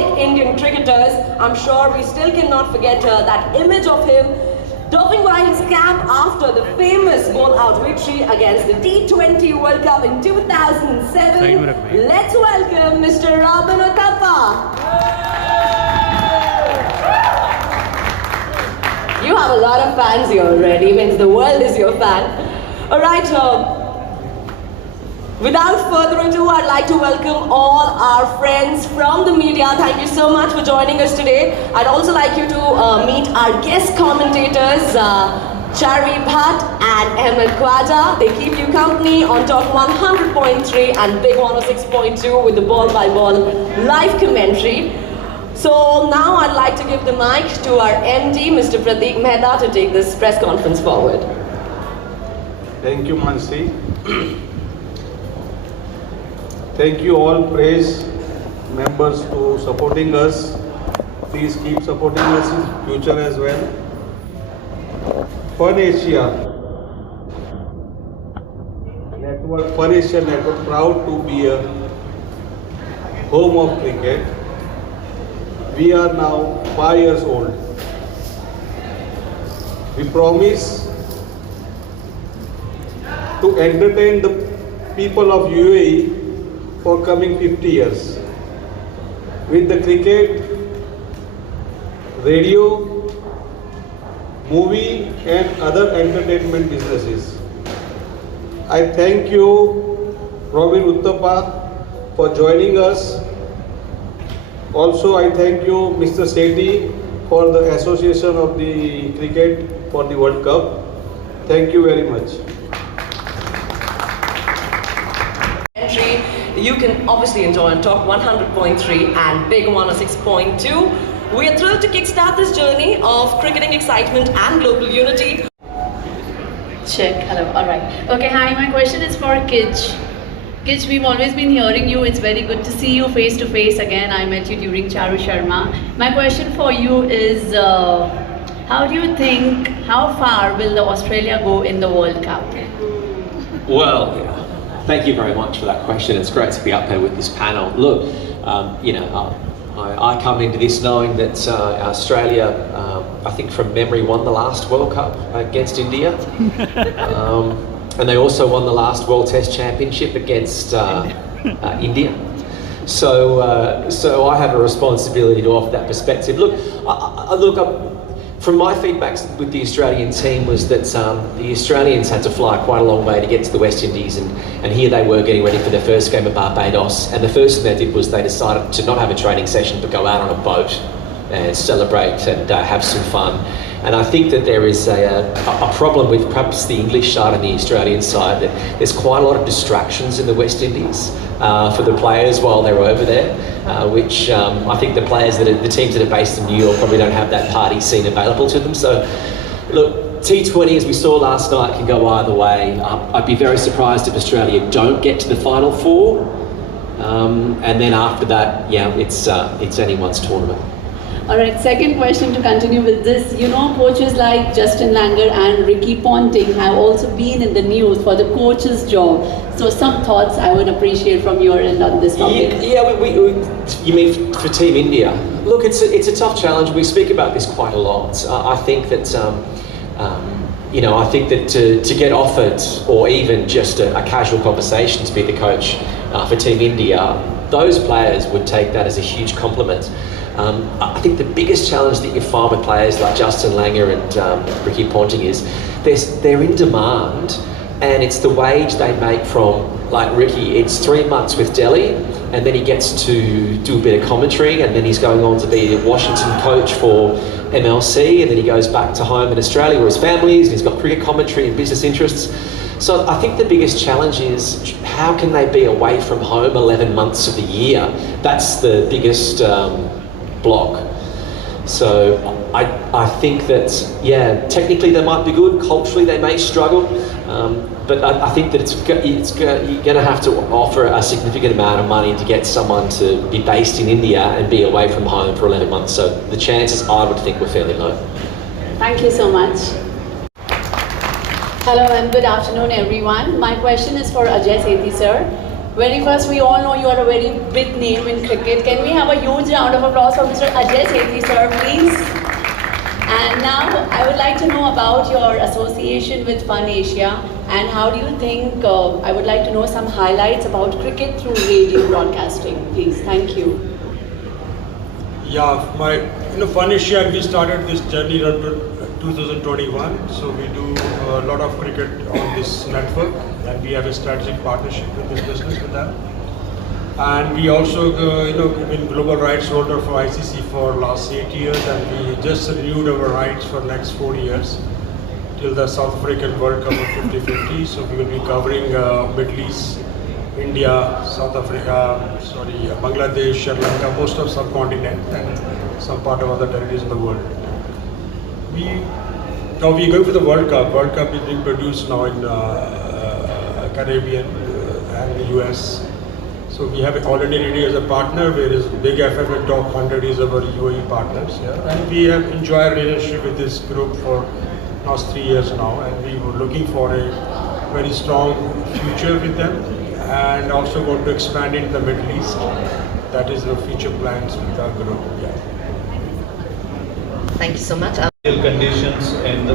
iconic Indian cricketers. I'm sure we still cannot forget that image of him doffing by his cap after the famous ball-out victory against the T20 World Cup in 2007. Let's welcome Mr. Robin Uthappa. You have a lot of fans here already, means the world is your fan. Alright, without further ado, I'd like to welcome all our friends from the media. Thank you so much for joining us today. I'd also like you to meet our guest commentators, Charvi Bhatt and Ahmed Khwaja. They keep you company on Talk 100.3 and Big 106.2 with the ball-by-ball live commentary. So now I'd like to give the mic to our MD, Mr. Prateek Mehta, to take this press conference forward. Thank you, Mansi. Thank you all press members to supporting us. Please keep supporting us in future as well. Fun Asia Network, Fun Asia Network, proud to be a home of cricket. We are now 5 years old. We promise to entertain the people of UAE for coming 50 years with the cricket, radio, movie and other entertainment businesses. I thank you, Robin Uthappa, for joining us. Also, I thank you, Mr. Sethi, for the association of the cricket for the World Cup. Thank you very much. You can obviously enjoy on Talk 100.3 and Big 106.2. We are thrilled to kickstart this journey of cricketing excitement and global unity. Check. Hello. All right. Okay. Hi. My question is for Kij. Kij, we've always been hearing you. It's very good to see you face to face again. I met you during Charu Sharma. My question for you is, how do you think, how far will the Australia go in the World Cup? Well, thank you very much for that question. It's great to be up here with this panel. Look, I come into this knowing that Australia, I think from memory, won the last World Cup against India. And they also won the last World Test Championship against India. So I have a responsibility to offer that perspective. Look, from my feedback with the Australian team was that the Australians had to fly quite a long way to get to the West Indies, and here they were getting ready for their first game of Barbados, and the first thing they did was they decided to not have a training session but go out on a boat and celebrate and have some fun. And I think that there is a problem with perhaps the English side and the Australian side, that there's quite a lot of distractions in the West Indies for the players while they're over there, which I think the players the teams that are based in New York probably don't have that party scene available to them. So look, T20, as we saw last night, can go either way. I'd be very surprised if Australia don't get to the final four, and then after that, yeah, it's anyone's tournament. Alright, second question to continue with this. You know, coaches like Justin Langer and Ricky Ponting have also been in the news for the coach's job. So some thoughts I would appreciate from your end on this topic. You mean for Team India? Look, it's a tough challenge. We speak about this quite a lot. I think that to get offered, or even just a casual conversation to be the coach for Team India, those players would take that as a huge compliment. I think the biggest challenge that you find with players like Justin Langer and Ricky Ponting is they're in demand, and it's the wage they make from, like Ricky, it's 3 months with Delhi, and then he gets to do a bit of commentary, and then he's going on to be a Washington coach for MLC, and then he goes back to home in Australia where his family is, and he's got cricket commentary and business interests. So I think the biggest challenge is how can they be away from home 11 months of the year? That's the biggest block. So I think that, yeah, technically they might be good, culturally they may struggle, but I think that you're going to have to offer a significant amount of money to get someone to be based in India and be away from home for 11 months. So the chances, I would think, were fairly low. Thank you so much. Hello and good afternoon everyone. My question is for Ajay Sethi sir. Very first, we all know you are a very big name in cricket. Can we have a huge round of applause for Mr. Ajay Sethi, sir, please? And now, I would like to know about your association with Fun Asia and how do you think, I would like to know some highlights about cricket through radio broadcasting, please. Thank you. Yeah, Fun Asia, we started this journey around 2021. So we do a lot of cricket on this network, and we have a strategic partnership with this business with them. And we also, been global rights holder for ICC for last 8 years, and we just renewed our rights for next 4 years till the South African World Cup of 50-50. So we will be covering Middle East, India, South Africa, Bangladesh, Sri Lanka, most of subcontinent and some part of other territories in the world. Now we go for the World Cup. World Cup is being produced now in Caribbean and the US. So we have All India Radio as a partner, whereas Big FM and Top 100 is our UAE partners. Yeah? And we have enjoyed a relationship with this group for last 3 years now, and we were looking for a very strong future with them, and also want to expand into the Middle East. That is the future plans with our group. Yeah. Thank you so much. Conditions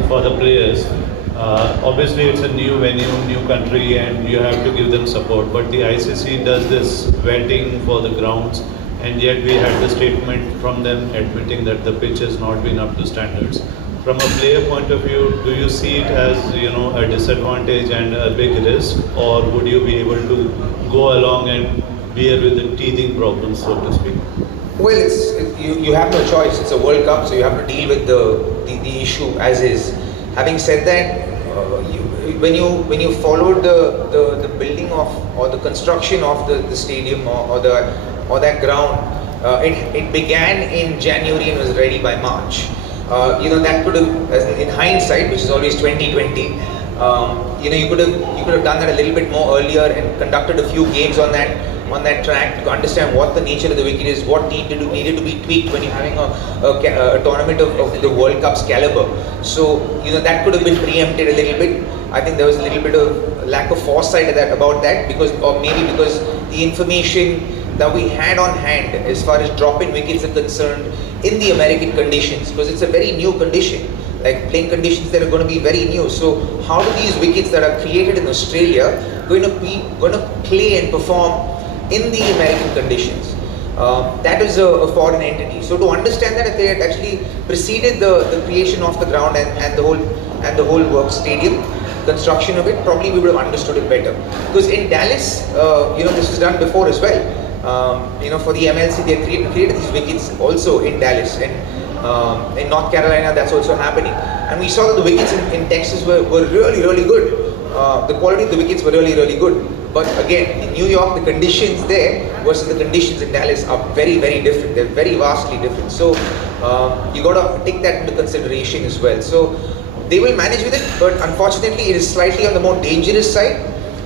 for the players. Obviously, it's a new venue, new country, and you have to give them support. But the ICC does this vetting for the grounds, and yet we had the statement from them admitting that the pitch has not been up to standards. From a player point of view, do you see it as a disadvantage and a big risk, or would you be able to go along and bear with the teething problems, so to speak? Well, you have no choice. It's a World Cup, so you have to deal with the issue as is. Having said that, when you followed the building of or the construction of the stadium or that ground, it began in January and was ready by March. That could have, in hindsight, which is always 2020, you could have done that a little bit more earlier and conducted a few games on that track to understand what the nature of the wicket is, what needed to be tweaked when you're having a tournament of the World Cup's caliber. So that could have been preempted a little bit. I think there was a little bit of lack of foresight about that, because the information that we had on hand as far as drop-in wickets are concerned in the American conditions, because it's a very new condition, like playing conditions that are going to be very new. So how do these wickets that are created in Australia going to play and perform in the American conditions? That is a foreign entity. So to understand that, if they had actually preceded the creation of the ground and the whole work stadium construction of it, probably we would have understood it better. Because in Dallas, this was done before as well. For the MLC, they created these wickets also in Dallas, and in North Carolina, that's also happening. And we saw that the wickets in Texas were really, really good. The quality of the wickets were really, really good. But again, in New York, the conditions there versus the conditions in Dallas are very, very different. They're very vastly different. So you got to take that into consideration as well. So they will manage with it, but unfortunately, it is slightly on the more dangerous side,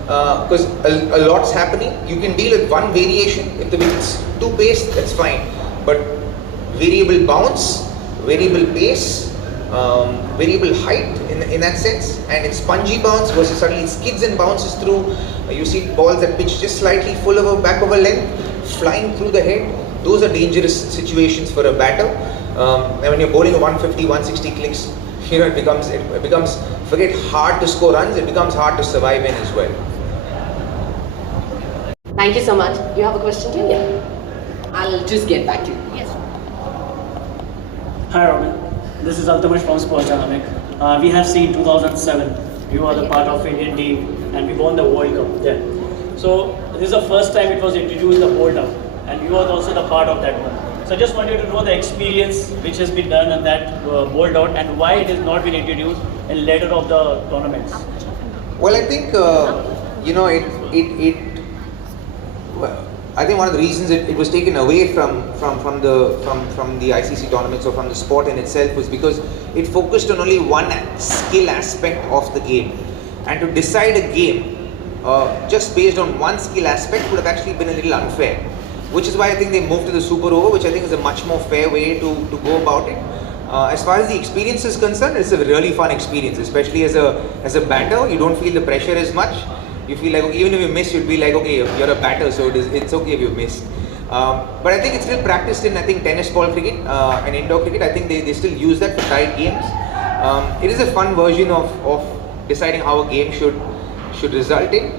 because a lot's happening. You can deal with one variation. If the wicket's too paced, that's fine. But variable bounce, variable pace, variable height in that sense, and it's spongy bounce versus suddenly it skids and bounces through. You see balls that pitch just slightly full of a back of a length, flying through the head. Those are dangerous situations for a batter. And when you're bowling a 150, 160 clicks, it becomes forget hard to score runs. It becomes hard to survive in as well. Thank you so much. You have a question too? Yeah. I'll just get back to you. Yes. Hi Robin, this is Altamash from Sports Dynamic. We have seen 2007, you were the part of Indian team and we won the World Cup there. So this is the first time it was introduced, the bolt out, and you were also the part of that one. So I just wanted to know the experience which has been done on that bolt out and why it has not been introduced in later of the tournaments. Well, I think I think one of the reasons it was taken away from the ICC tournaments or from the sport in itself was because it focused on only one skill aspect of the game, and to decide a game just based on one skill aspect would have actually been a little unfair. Which is why I think they moved to the Super Over, which I think is a much more fair way to go about it. As far as the experience is concerned, it's a really fun experience, especially as a batter. You don't feel the pressure as much. You feel like, okay, even if you miss, you'd be like, okay, you're a batter, so it's okay if you missed. But I think it's still practiced in, I think, tennis ball cricket and indoor cricket. I think they still use that for tied games. It is a fun version of deciding how a game should result in.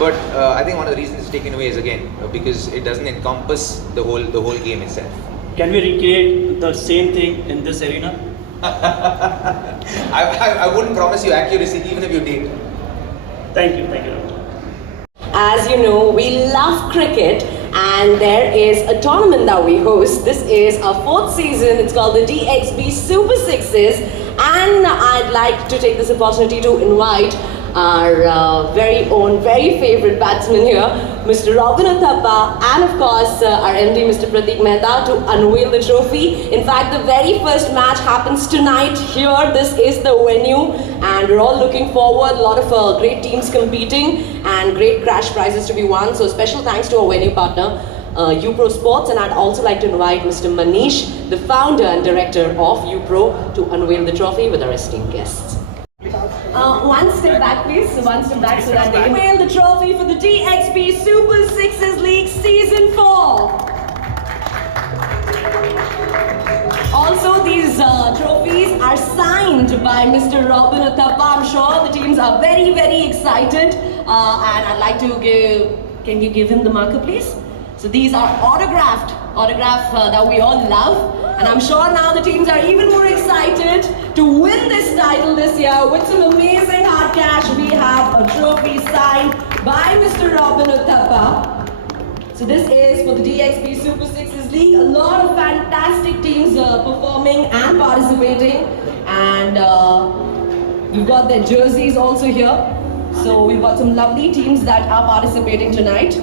But I think one of the reasons it's taken away is, again, because it doesn't encompass the whole game itself. Can we recreate the same thing in this arena? I wouldn't promise you accuracy even if you did. Thank you, Rahul. As you know, we love cricket and there is a tournament that we host. This is our 4th season. It's called the DXB Super Sixes, and I'd like to take this opportunity to invite our very own, very favorite batsman here, Mr. Robin Uthappa, and of course our MD, Mr. Pratik Mehta, to unveil the trophy. In fact, the very first match happens tonight here. This is the venue, and we're all looking forward. A lot of great teams competing and great cash prizes to be won. So special thanks to our venue partner, UPro Sports, and I'd also like to invite Mr. Manish, the founder and director of UPro, to unveil the trophy with our esteemed guests. One step back, please. One step back so that they can unveil the trophy for the DXB Super Sixes League Season 4. Also, these trophies are signed by Mr. Robin Uthappa. I'm sure the teams are very, very excited. And I'd like to can you give him the marker, please? So these are autograph that we all love. And I'm sure now the teams are even more excited to win this title this year with some amazing hard cash. We have a trophy signed by Mr. Robin Uthappa. So this is for the DXB Super Sixes League. A lot of fantastic teams performing and participating. And we've got their jerseys also here. So we've got some lovely teams that are participating tonight.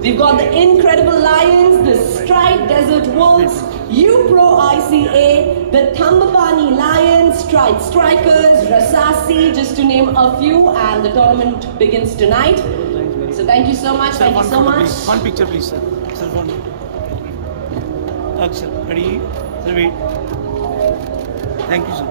We've got the Incredible Lions, the Striped Desert Wolves, UPro ICA, the Thambapani Lions, Striped Strikers, Rasasi, just to name a few, and the tournament begins tonight. So thank you so much, thank you so much. One picture please, sir. Sir, one. Okay, sir. Ready? Sir, wait. Thank you, sir.